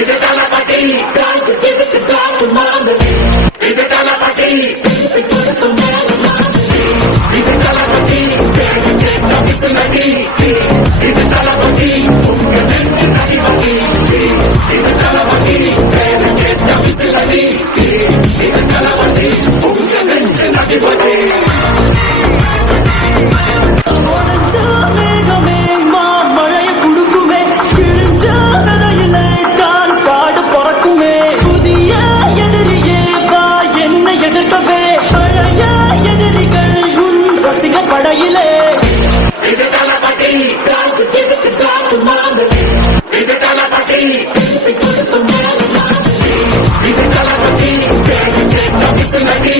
இது தளபதி காத்து கிழக்கு காத்து மாதிரி இது தளபதி கொடுத்து மேல மாதிரி இது தளபதி பேரு கேட்ட விசிலடி இது தளபதி உங்க நெஞ்சு நடிபதி இது தளபதி பேரு கேட்ட விசிலடி இது தளபதி உங்க நெஞ்சு நடிபதி படையிலே இது தளபதி காத்து கிழக்கு காத்து மாதிரி இது தளபதி கொடுத்து மேல மாதிரி இது தளபதி பேரு கேட்ட விசிலடி